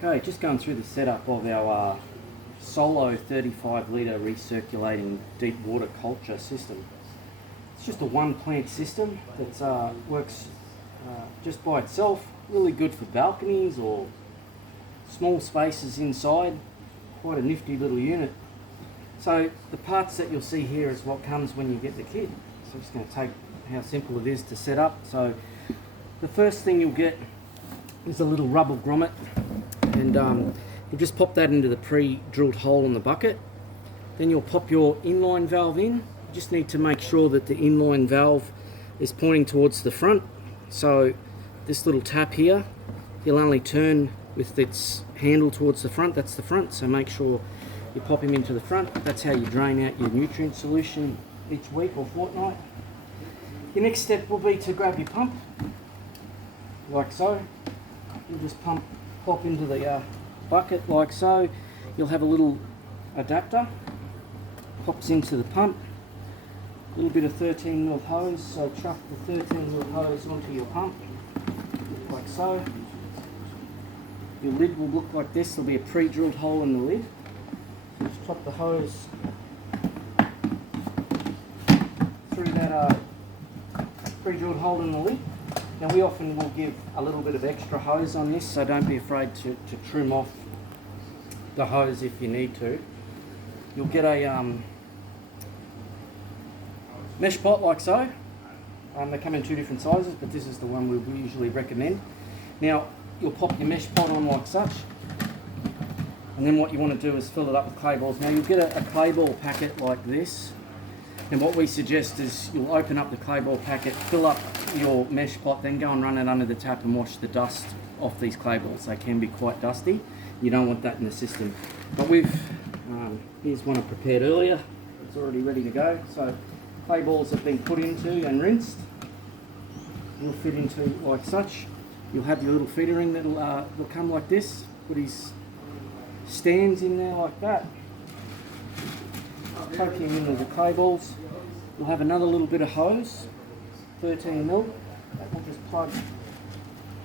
Okay, just going through the setup of our solo 35 litre recirculating deep water culture system. It's just a one plant system that works just by itself, really good for balconies or small spaces inside. Quite a nifty little unit. So the parts that you'll see here is what comes when you get the kit. So I'm just going to take how simple it is to set up. So the first thing you'll get is a little rubber grommet, and you'll just pop that into the pre-drilled hole in the bucket. Then you'll pop your inline valve in. You just need to make sure that the inline valve is pointing towards the front. So this little tap here, he'll only turn with its handle towards the front. That's the front, so make sure you pop him into the front. That's how you drain out your nutrient solution each week or fortnight. Your next step will be to grab your pump, like so. You'll just pop into the bucket like so. You'll have a little adapter, pops into the pump. A little bit of 13mm hose, so chuck the 13mm hose onto your pump, like so. Your lid will look like this. There'll be a pre-drilled hole in the lid. Just drop the hose through that pre-drilled hole in the lid. Now we often will give a little bit of extra hose on this, so don't be afraid to trim off the hose if you need to. You'll get a mesh pot like so. They come in two different sizes, but this is the one we usually recommend. Now you'll pop your mesh pot on like such, and then what you want to do is fill it up with clay balls. Now you'll get a clay ball packet like this, and what we suggest is you'll open up the clay ball packet, fill up your mesh pot, then go and run it under the tap and wash the dust off these clay balls. They can be quite dusty. You don't want that in the system. But here's one I prepared earlier. It's already ready to go. So clay balls have been put into and rinsed. Will fit into like such. You'll have your little feeder ring that'll come like this. Put his stands in there like that. Poke him into the clay balls. You'll have another little bit of hose, 13mm, that will just plug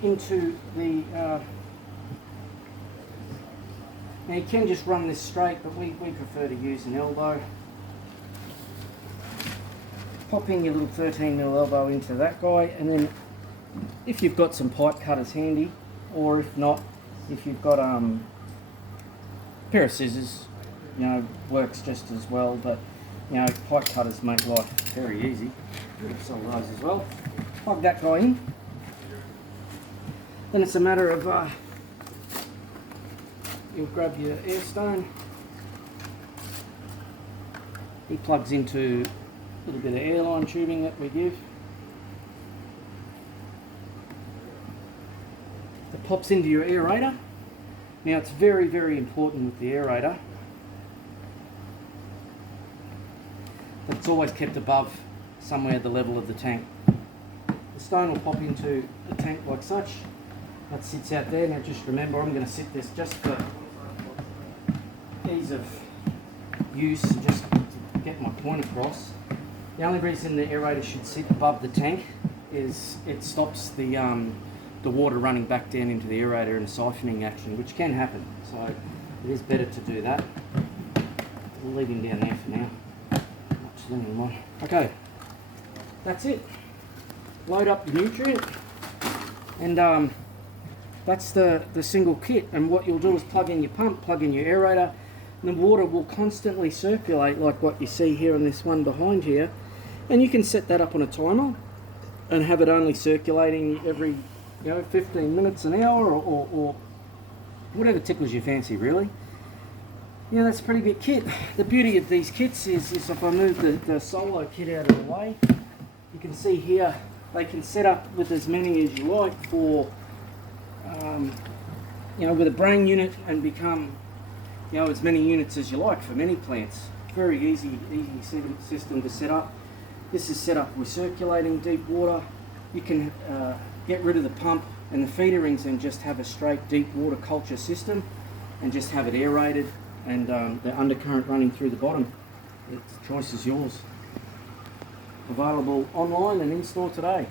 into the. Now you can just run this straight, but we prefer to use an elbow. Pop in your little 13mm elbow into that guy, and then if you've got some pipe cutters handy, or if not, if you've got a pair of scissors, you know, works just as well. But you know, pipe cutters make life very easy. Some of those as well. Plug that guy in. Then it's a matter of you'll grab your air stone. He plugs into a little bit of airline tubing that we give. It pops into your aerator. Now it's very, very important with the aerator that it's always kept above somewhere the level of the tank. The stone will pop into the tank like such. That sits out there. Now just remember, I'm going to sit this just for ease of use, just to get my point across. The only reason the aerator should sit above the tank is it stops the water running back down into the aerator and siphoning action, which can happen. So it is better to do that. We'll leave him down there for now. Okay, that's it. Load up the nutrient, and that's the single kit. And what you'll do is plug in your pump, plug in your aerator, and the water will constantly circulate like what you see here on this one behind here. And you can set that up on a timer and have it only circulating every 15 minutes an hour or whatever tickles your fancy, really. Yeah, that's a pretty big kit. The beauty of these kits is if I move the solo kit out of the way, you can see here they can set up with as many as you like for, with a brain unit, and become, as many units as you like for many plants. Very easy system to set up. This is set up with recirculating deep water. You can get rid of the pump and the feeder rings and just have a straight deep water culture system and just have it aerated and the undercurrent running through the bottom. The choice is yours. Available online and in store today.